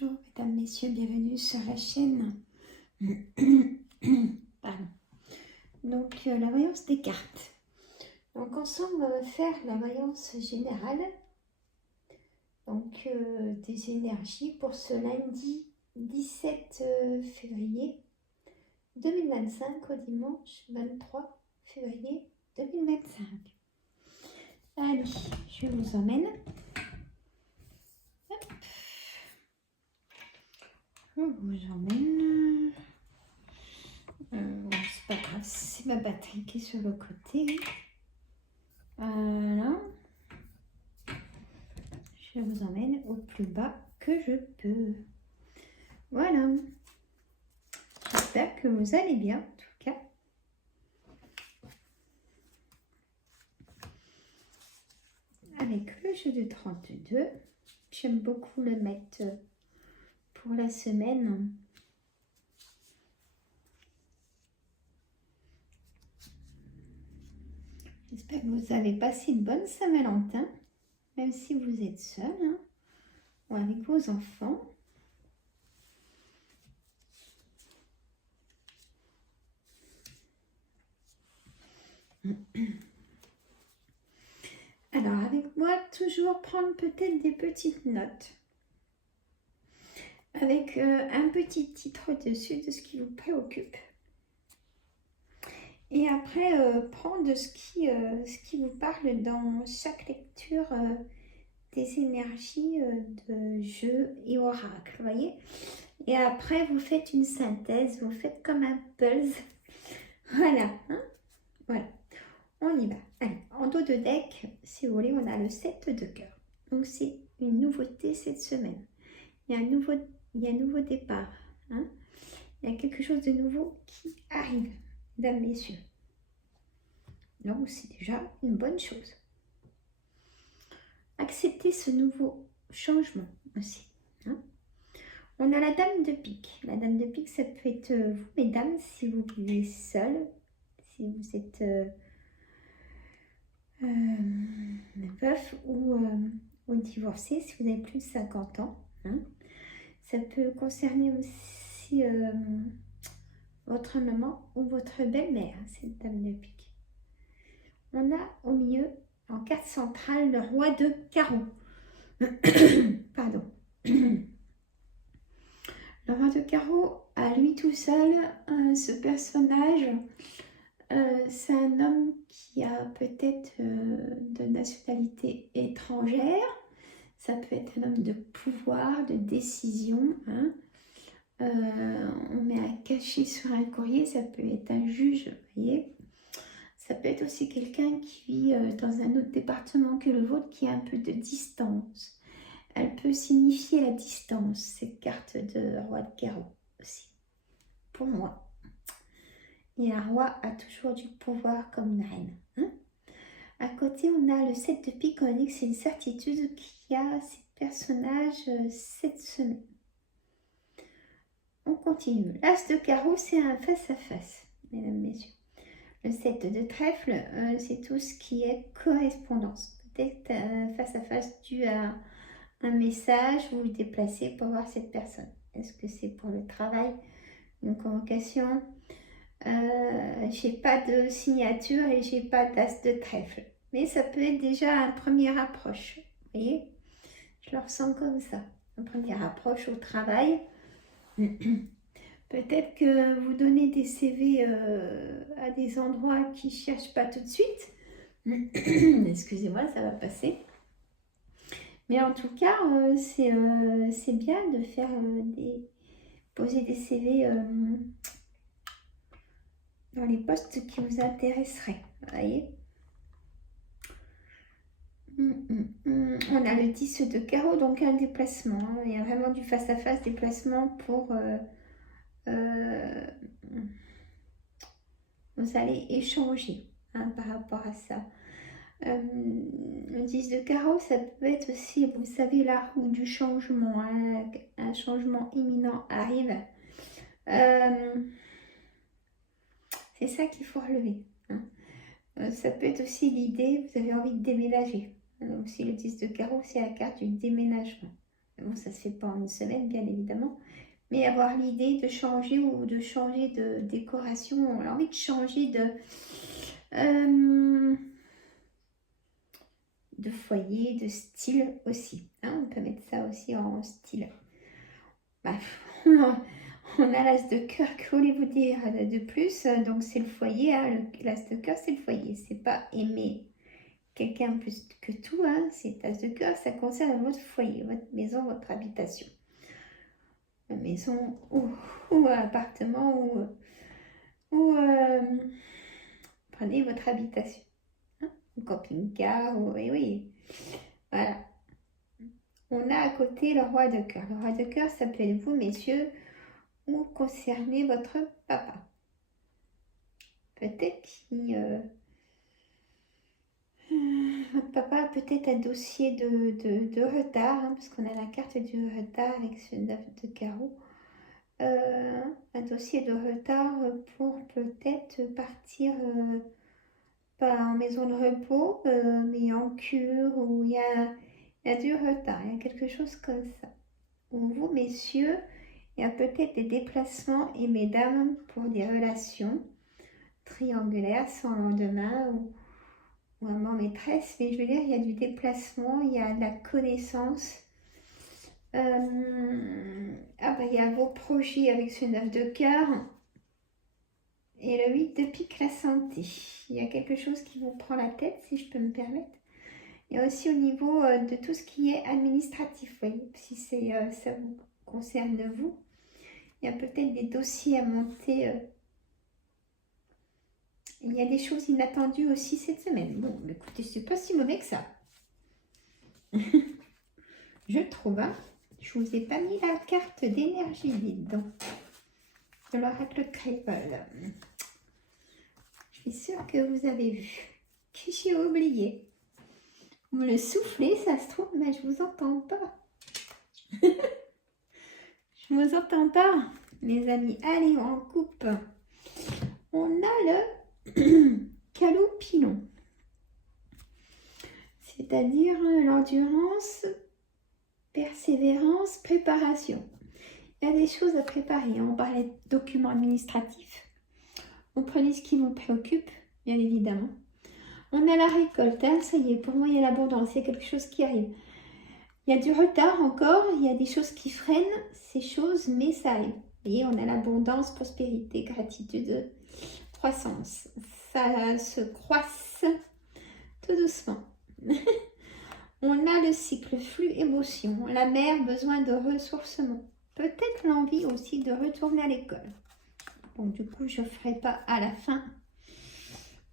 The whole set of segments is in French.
Bonjour mesdames, messieurs, bienvenue sur la chaîne. Pardon. Donc la voyance des cartes. Donc ensemble on va faire la voyance générale. Donc des énergies pour ce lundi 17 février 2025 au dimanche 23 février 2025. Allez, je vous emmène. Hop. Je vous emmène. Bon, c'est pas grave, c'est ma batterie qui est sur le côté. Voilà. Je vous emmène au plus bas que je peux. Voilà. J'espère que vous allez bien, en tout cas. Avec le jeu de 32, j'aime beaucoup le mettre pour la semaine. J'espère que vous avez passé une bonne Saint-Valentin, même si vous êtes seul, hein, ou avec vos enfants. Alors, avec moi, toujours prendre peut-être des petites notes, avec un petit titre au-dessus de ce qui vous préoccupe. Et après, prendre ce qui vous parle dans chaque lecture des énergies de jeu et oracle, vous voyez. Et après, vous faites une synthèse, vous faites comme un puzzle. Voilà, hein, voilà. On y va. Allez, en dos de deck, si vous voulez, on a le 7 de cœur. Donc, c'est une nouveauté cette semaine. Il y a un nouveau départ. Hein. Il y a quelque chose de nouveau qui arrive, mesdames, messieurs. Donc, c'est déjà une bonne chose. Acceptez ce nouveau changement aussi. Hein. On a la dame de pique. La dame de pique, ça peut être vous, mesdames, si vous vivez seul, si vous êtes veuf ou divorcé, si vous avez plus de 50 ans. Hein. Ça peut concerner aussi votre maman ou votre belle-mère, cette dame de pique. On a au milieu, en carte centrale, le roi de carreau. Pardon. Le roi de carreau, à lui tout seul, ce personnage, c'est un homme qui a peut-être de nationalité étrangère. Ça peut être un homme de pouvoir, de décision. Hein. On met un cachet sur un courrier, ça peut être un juge, vous voyez. Ça peut être aussi quelqu'un qui vit dans un autre département que le vôtre, qui a un peu de distance. Elle peut signifier la distance, cette carte de roi de carreau aussi, pour moi. Et un roi a toujours du pouvoir comme une reine. Hein. À côté, on a le 7 de pique, on dit que c'est une certitude qu'il y a ces personnages cette semaine. On continue. L'as de carreau, c'est un face-à-face, mesdames, messieurs. Le 7 de trèfle, c'est tout ce qui est correspondance. Peut-être face-à-face dû à un message, vous vous déplacez pour voir cette personne. Est-ce que c'est pour le travail, une convocation? J'ai pas de signature et j'ai pas d'as de trèfle. Mais ça peut être déjà une première approche. Vous voyez, je le ressens comme ça. Une première approche au travail. Peut-être que vous donnez des CV à des endroits qui ne cherchent pas tout de suite. Excusez-moi, ça va passer. Mais en tout cas, c'est bien de faire poser des CV dans les postes qui vous intéresseraient. Vous voyez. On a le 10 de carreau, donc un déplacement. Hein. Il y a vraiment du face-à-face, déplacement pour... vous allez échanger hein, par rapport à ça. Le 10 de carreau, ça peut être aussi, vous savez, la roue du changement. Hein, un changement imminent arrive. C'est ça qu'il faut relever. Hein. Ça peut être aussi l'idée, vous avez envie de déménager. Aussi le 10 de carreau, c'est la carte du déménagement. Bon, ça se fait pas en une semaine, bien évidemment. Mais avoir l'idée de changer ou de changer de décoration. On a envie de changer de foyer, de style aussi. Hein, on peut mettre ça aussi en style. Bah, on a l'as de cœur, que voulez-vous dire de plus? Donc c'est le foyer, hein, l'as de cœur c'est le foyer. C'est pas aimer quelqu'un plus que tout, hein, c'est l'as de cœur, ça concerne votre foyer, votre maison, votre habitation. Une maison ou un appartement ou prenez votre habitation. Hein, un camping-car, oui, voilà. On a à côté le roi de cœur. Le roi de cœur, ça peut être vous, messieurs, ou concerner votre papa. Peut-être votre papa a peut-être un dossier de retard, hein, parce qu'on a la carte du retard avec ce 9 de carreau. Un dossier de retard pour peut-être partir pas en maison de repos, mais en cure, où il y a du retard, il y a quelque chose comme ça. Ou vous, messieurs, il y a peut-être des déplacements, et mesdames, pour des relations triangulaires sans lendemain, ou amant maîtresse, mais je veux dire, il y a du déplacement, il y a de la connaissance. Il y a vos projets avec ce 9 de cœur et le 8 de pique, la santé. Il y a quelque chose qui vous prend la tête, si je peux me permettre. Et aussi au niveau de tout ce qui est administratif, vous voyez, si ça vous concerne vous. Il y a peut-être des dossiers à monter. Il y a des choses inattendues aussi cette semaine. Bon, écoutez, c'est pas si mauvais que ça. Je trouve, hein. Je vous ai pas mis la carte d'énergie dedans. De l'oracle créole. Je suis sûre que vous avez vu. Que j'ai oublié. Vous me le soufflez, ça se trouve, mais je vous entends pas. Je vous entends pas, mes amis. Allez, on coupe. On a le calopilon. C'est-à-dire l'endurance, persévérance, préparation. Il y a des choses à préparer. On parlait de documents administratifs. Vous prenez ce qui vous préoccupe, bien évidemment. On a la récolte, hein, ça y est, pour moi il y a l'abondance, il y a quelque chose qui arrive. Il y a du retard encore, il y a des choses qui freinent ces choses, mais ça arrive. Vous voyez, on a l'abondance, prospérité, gratitude, croissance. Ça se croisse tout doucement. On a le cycle flux émotion, la mère besoin de ressourcement. Peut-être l'envie aussi de retourner à l'école. Donc du coup, je ne ferai pas à la fin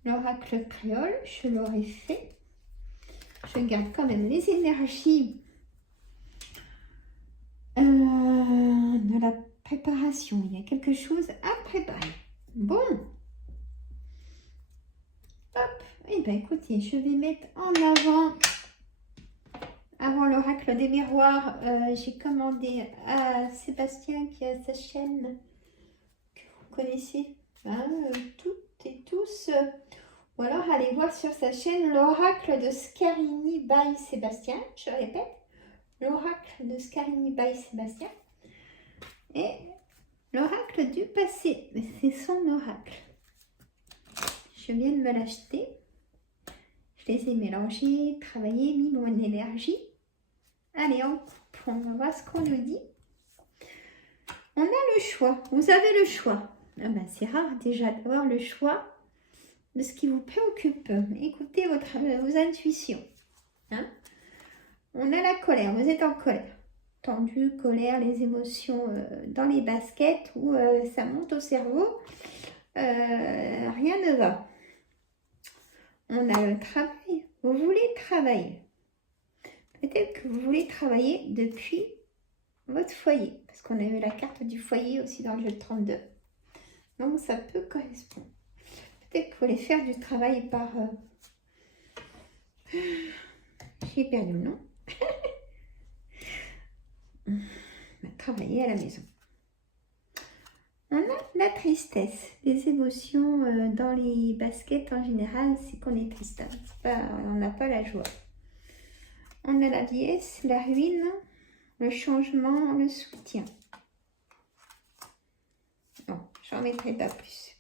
l'oracle créole, je l'aurais fait. Je garde quand même les énergies de la préparation. Il y a quelque chose à préparer. Bon. Hop. Eh bien, écoutez, je vais mettre en avant l'oracle des miroirs. J'ai commandé à Sébastien qui a sa chaîne que vous connaissez, hein, toutes et tous. Ou alors allez voir sur sa chaîne l'oracle de Scarini by Sébastien. Je répète, l'oracle de Scarini by Sébastien. Et l'oracle du passé. C'est son oracle. Je viens de me l'acheter. Je les ai mélangés, travaillés, mis mon énergie. Allez, on va voir ce qu'on nous dit. On a le choix. Vous avez le choix. Ah ben, c'est rare déjà d'avoir le choix de ce qui vous préoccupe. Écoutez vos intuitions. Hein? On a la colère. Vous êtes en colère. Tendu, colère, les émotions dans les baskets où ça monte au cerveau. Rien ne va. On a le travail. Vous voulez travailler. Peut-être que vous voulez travailler depuis votre foyer. Parce qu'on a eu la carte du foyer aussi dans le jeu de 32. Donc ça peut correspondre. Peut-être que vous voulez faire du travail par... J'ai perdu le nom. Travailler à la maison. On a la tristesse. Les émotions dans les baskets en général, c'est qu'on est triste. On n'a pas la joie. On a la vieillesse, la ruine. le changement, le soutien. Bon, j'en mettrai pas plus.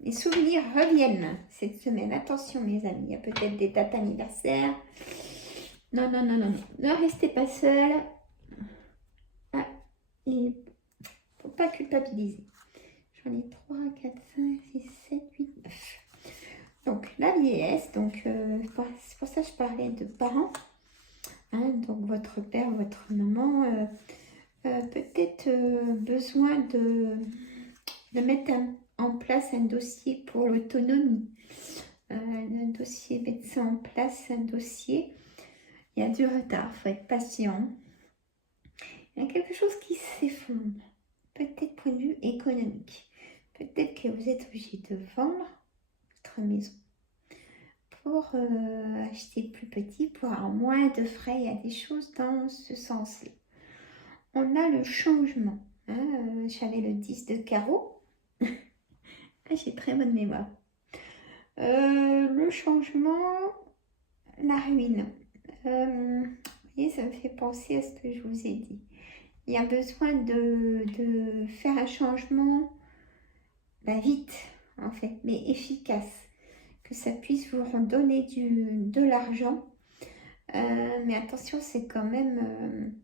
Les souvenirs reviennent cette semaine. Attention mes amis, il y a peut-être des dates anniversaires. Non, non, non, non, non. Ne restez pas seul. Ah, il ne faut pas culpabiliser. J'en ai 3, 4, 5, 6, 7, 8, 9. Donc la vieillesse, donc c'est pour ça que je parlais de parents. Hein, donc votre père, votre maman, peut-être besoin de mettre en place un dossier pour l'autonomie. Un dossier, mettre ça en place, un dossier. Il y a du retard, il faut être patient. Il y a quelque chose qui s'effondre, peut-être point de vue économique. Peut-être que vous êtes obligé de vendre votre maison pour acheter plus petit, pour avoir moins de frais. Il y a des choses dans ce sens-là. On a le changement. Hein, j'avais le 10 de carreau. J'ai très bonne mémoire. Le changement, la ruine. Vous voyez, ça me fait penser à ce que je vous ai dit. Il y a besoin de faire un changement vite, en fait, mais efficace. Que ça puisse vous redonner de l'argent. Mais attention, c'est quand même...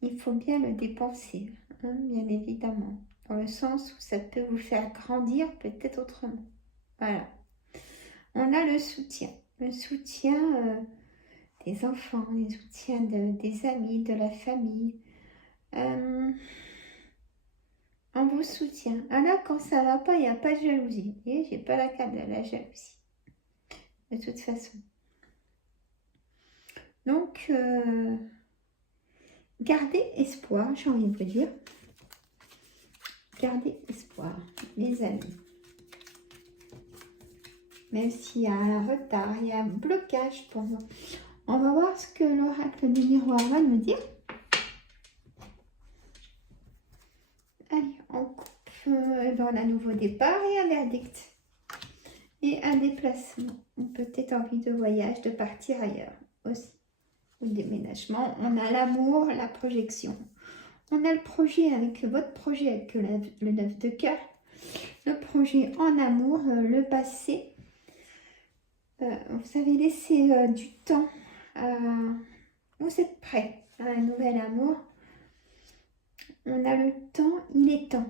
il faut bien le dépenser, hein, bien évidemment. Dans le sens où ça peut vous faire grandir peut-être autrement. Voilà. On a le soutien. Le soutien des enfants, le soutien des amis, de la famille. On vous soutient. Ah là, quand ça va pas, il n'y a pas de jalousie. Vous voyez, j'ai pas la carte de la jalousie. De toute façon. Donc, gardez espoir, j'ai envie de vous dire. Gardez espoir, les amis. Même s'il y a un retard, il y a un blocage pour moi. On va voir ce que l'oracle du miroir va nous dire. Allez, on coupe dans un nouveau départ et un verdict. Et un déplacement. Ou peut-être envie de voyage, de partir ailleurs aussi. Ou déménagement. On a l'amour, la projection. On a le projet avec votre projet, avec le 9 de cœur. Le projet en amour, le passé. Vous avez laissé du temps. Vous êtes prêt à un nouvel amour. On a le temps, il est temps.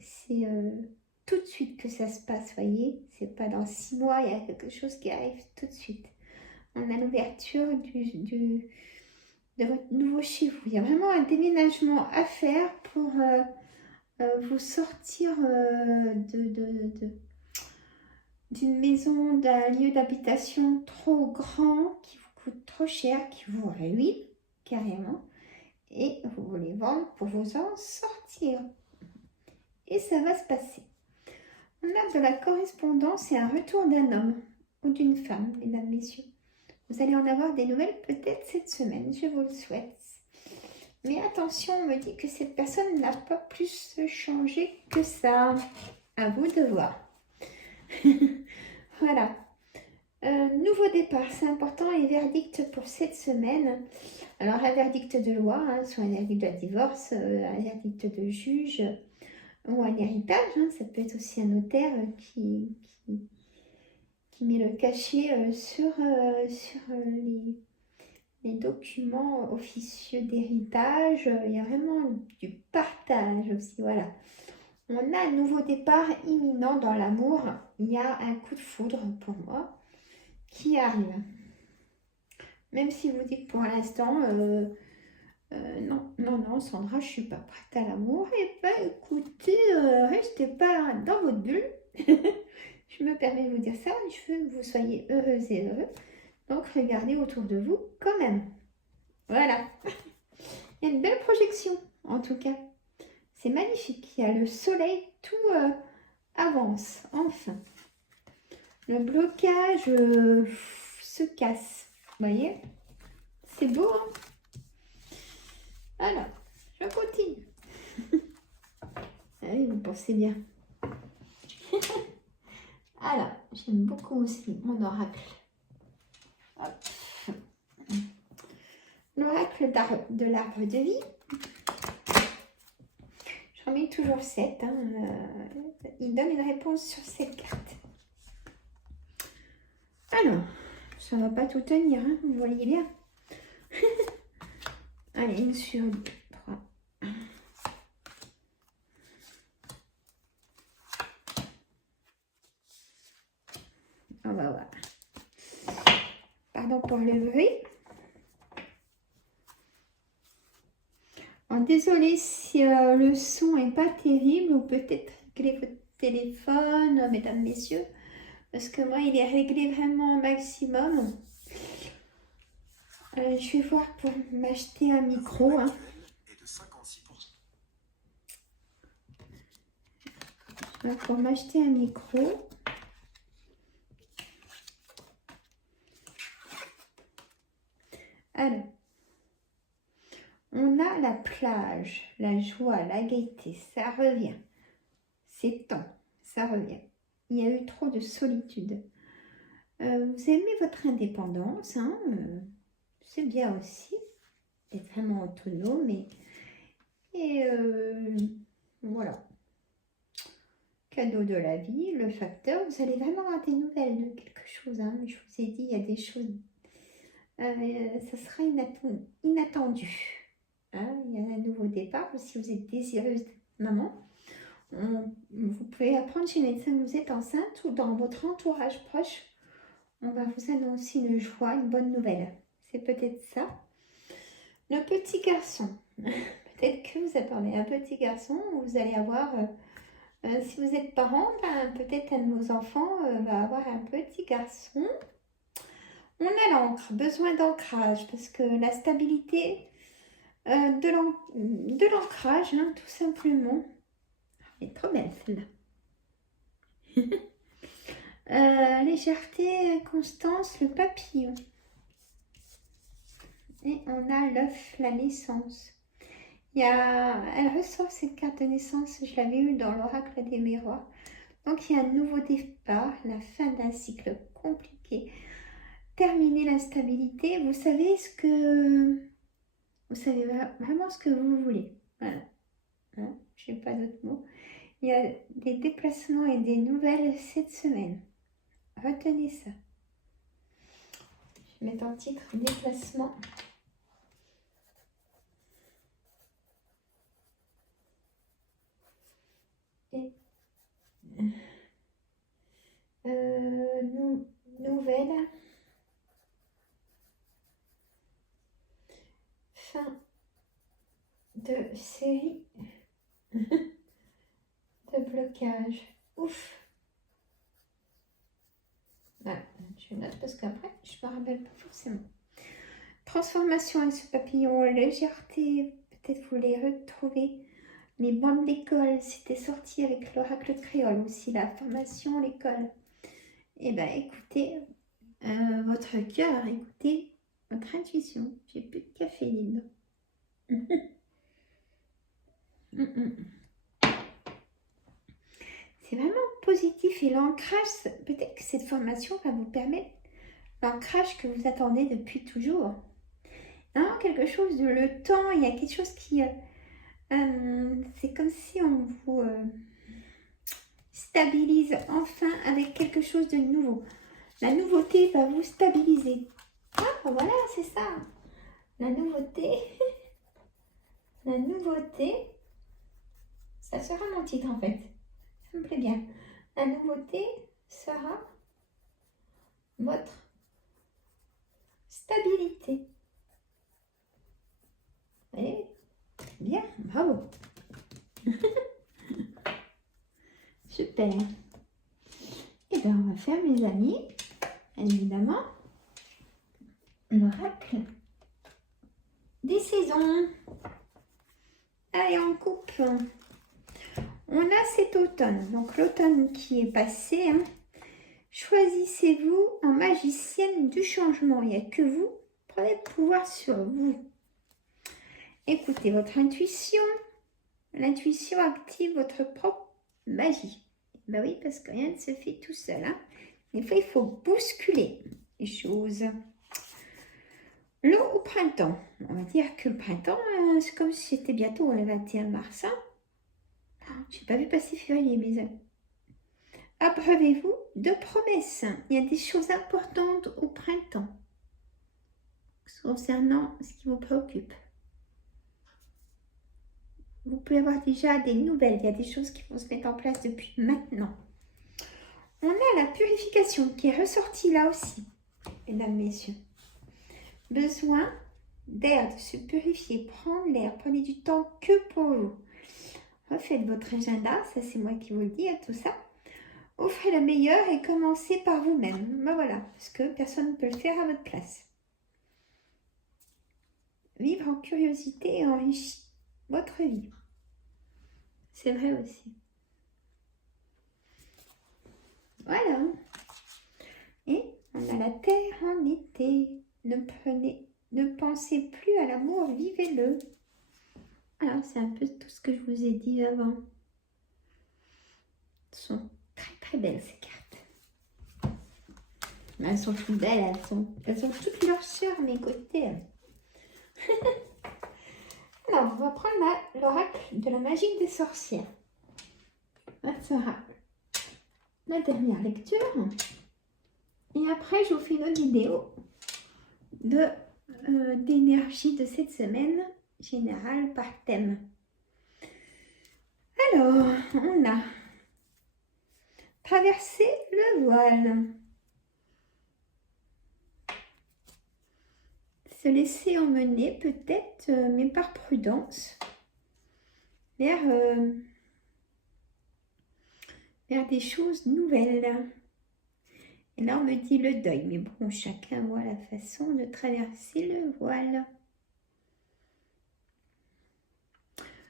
C'est tout de suite que ça se passe, voyez. C'est pas dans 6 mois, il y a quelque chose qui arrive tout de suite. On a l'ouverture de votre nouveau chez vous. Il y a vraiment un déménagement à faire pour vous sortir d'une maison, d'un lieu d'habitation trop grand, qui vous coûte trop cher, qui vous ruine carrément. Et vous voulez vendre pour vous en sortir. Et ça va se passer. On a de la correspondance et un retour d'un homme ou d'une femme, mesdames, messieurs. Vous allez en avoir des nouvelles peut-être cette semaine, je vous le souhaite. Mais attention, on me dit que cette personne n'a pas plus changé que ça. À vous de voir. Voilà. Nouveau départ, c'est important, et verdict pour cette semaine. Alors, un verdict de loi, hein, soit un verdict de divorce, un verdict de juge ou un héritage. Hein, ça peut être aussi un notaire qui met le cachet sur les documents officieux d'héritage. Il y a vraiment du partage aussi, voilà. On a un nouveau départ imminent dans l'amour. Il y a un coup de foudre pour moi qui arrive. Même si vous dites pour l'instant, non, Sandra, je ne suis pas prête à l'amour. Eh bien, écoutez, restez pas dans votre bulle. Je me permets de vous dire ça. Je veux que vous soyez heureuses et heureux. Donc, regardez autour de vous quand même. Voilà. Il y a une belle projection, en tout cas. C'est magnifique. Il y a le soleil, tout avance, enfin. Le blocage se casse. Vous voyez? C'est beau, hein? Alors, je continue. Ah oui, vous pensez bien. Alors, j'aime beaucoup aussi mon oracle. Hop. l'oracle de l'arbre de vie. J'en mets toujours 7. Hein. Il donne une réponse sur cette carte. Alors, ça ne va pas tout tenir, hein, vous voyez bien. Allez, 1 sur 3. On va voir. Pardon pour le bruit. Désolée si le son n'est pas terrible ou peut-être réglez votre téléphone, mesdames, messieurs, parce que moi, il est réglé vraiment au maximum. Je vais voir pour m'acheter un micro. Hein. Pour m'acheter un micro. Alors, on a la plage, la joie, la gaieté, ça revient. C'est temps, ça revient. Il y a eu trop de solitude. Vous aimez votre indépendance, hein, c'est bien aussi d'être vraiment autonome. Et voilà. Cadeau de la vie, le facteur. Vous allez vraiment avoir des nouvelles de quelque chose. Hein. Je vous ai dit, il y a des choses. Ça sera inattendu. Hein, il y a un nouveau départ. Si vous êtes désireuse d'être maman, vous pouvez apprendre chez le médecin que vous êtes enceinte ou dans votre entourage proche, on va vous annoncer une joie, une bonne nouvelle. C'est peut-être ça. Le petit garçon. Peut-être que vous attendez un petit garçon. Vous allez avoir, si vous êtes parent, ben, peut-être un de vos enfants va avoir un petit garçon. On a l'encre, besoin d'ancrage parce que la stabilité de l'ancrage, hein, tout simplement. Elle est trop belle celle-là. Légèreté, constance, le papillon. Et on a l'œuf, la naissance. Elle ressort cette carte de naissance, je l'avais eue dans l'oracle des miroirs. Donc il y a un nouveau départ, la fin d'un cycle compliqué. Terminer l'instabilité, vous savez vraiment ce que vous voulez. Voilà. Hein, je n'ai pas d'autres mots. Il y a des déplacements et des nouvelles cette semaine. Retenez ça. Je vais mettre en titre déplacement. Et nouvelle. Fin de série de blocage. Ouf. Voilà, je note parce qu'après, je ne me rappelle pas forcément. Transformation avec ce papillon, légèreté, peut-être vous les retrouvez. Les bandes d'école, c'était sorti avec l'oracle de créole aussi, la formation, l'école. Eh bien, écoutez votre cœur, écoutez votre intuition. J'ai plus de caféine. C'est vraiment positif et l'ancrage, peut-être que cette formation va vous permettre l'ancrage que vous attendez depuis toujours. Non, quelque chose de le temps, il y a quelque chose qui... c'est comme si on vous stabilise enfin avec quelque chose de nouveau. La nouveauté va vous stabiliser. Ah, voilà, c'est ça. La nouveauté. La nouveauté. Ça sera mon titre en fait. Ça me plaît bien. La nouveauté sera votre stabilité. Et bien, bravo. Super. Et bien, on va faire, mes amis, évidemment, l'oracle des saisons. Allez, on coupe. On a cet automne, donc l'automne qui est passé. Hein. Choisissez-vous en magicienne du changement. Il n'y a que vous. Prenez le pouvoir sur vous. Écoutez votre intuition. L'intuition active votre propre magie. Ben oui, parce que rien ne se fait tout seul. Hein. Des fois, il faut bousculer les choses. L'eau au printemps. On va dire que le printemps, c'est comme si c'était bientôt le 21 mars. Hein. J'ai pas vu passer février, mes amis. Abreuvez-vous de promesses. Il y a des choses importantes au printemps concernant ce qui vous préoccupe. Vous pouvez avoir déjà des nouvelles. Il y a des choses qui vont se mettre en place depuis maintenant. On a la purification qui est ressortie là aussi, mesdames, messieurs. Besoin d'air, de se purifier, prendre l'air, prenez du temps que pour vous. Refaites votre agenda, ça c'est moi qui vous le dis à tout ça. Offrez le meilleur et commencez par vous-même. Ben voilà, parce que personne ne peut le faire à votre place. Vivre en curiosité enrichit votre vie. C'est vrai aussi. Voilà. Et on a la terre en été. Ne pensez plus à l'amour, vivez-le. Alors, c'est un peu tout ce que je vous ai dit avant. Elles sont très très belles ces cartes. Elles sont toutes belles, elles ont toutes leur charme et côté. Alors, on va prendre l'oracle de la magie des sorcières. Ça sera la dernière lecture. Et après, je vous fais une autre vidéo d'énergie de cette semaine générale par thème. Alors, on a traversé le voile. Se laisser emmener peut-être, mais par prudence, vers des choses nouvelles. Et là, on me dit le deuil. Mais bon, chacun voit la façon de traverser le voile.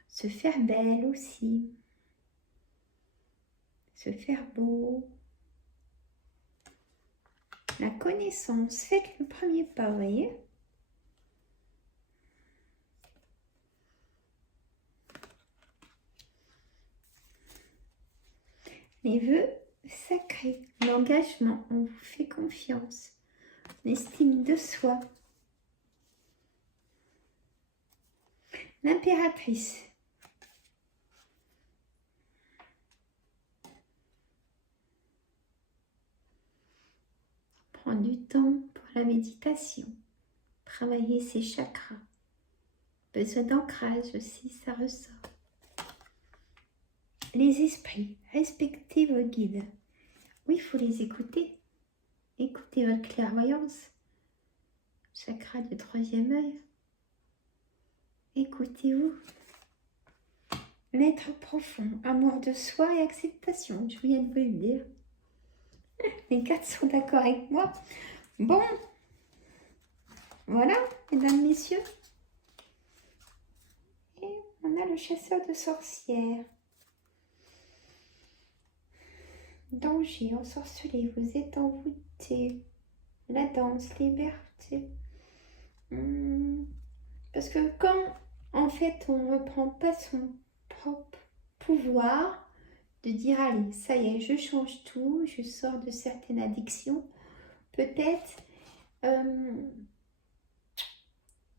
Se faire belle aussi. Se faire beau. La connaissance. Faites le premier pas, vous voyez. Les vœux sacrés, l'engagement, on vous fait confiance, l'estime de soi. L'impératrice. Prendre du temps pour la méditation, travailler ses chakras. Besoin d'ancrage aussi, ça ressort. Les esprits, respectez vos guides. Oui, il faut les écouter. Écoutez votre clairvoyance. Chakra du troisième œil. Écoutez-vous. L'être profond, amour de soi et acceptation. Je viens de vous le dire. Les cartes sont d'accord avec moi. Bon, voilà, mesdames, messieurs. Et on a le chasseur de sorcières. Danger, ensorcelé, vous êtes envoûté. La danse, liberté. Parce que quand, en fait, on ne reprend pas son propre pouvoir de dire, allez, ça y est, je change tout, je sors de certaines addictions, peut-être,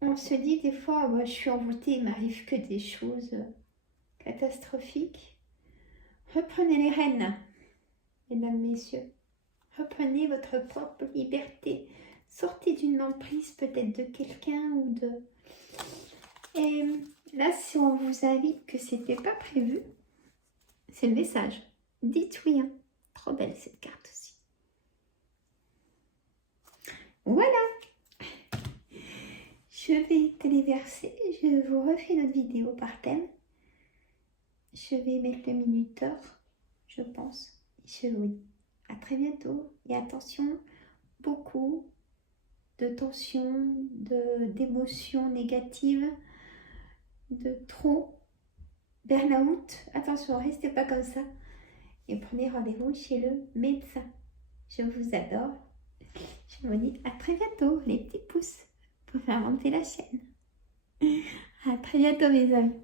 on se dit des fois, moi, je suis envoûtée, il m'arrive que des choses catastrophiques. Reprenez les rênes. Mesdames, messieurs, reprenez votre propre liberté. Sortez d'une emprise peut-être de quelqu'un ou de... Et là, si on vous invite que c'était pas prévu, c'est le message. Dites oui. Hein. Trop belle cette carte aussi. Voilà. Je vais téléverser. Je vous refais notre vidéo par thème. Je vais mettre le minuteur, je pense. Je vous dis à très bientôt et attention, beaucoup de tensions, d'émotions négatives, de trop burn-out. Attention, restez pas comme ça et prenez rendez-vous chez le médecin. Je vous adore. Je vous dis à très bientôt, les petits pouces pour faire monter la chaîne. À très bientôt mes amis.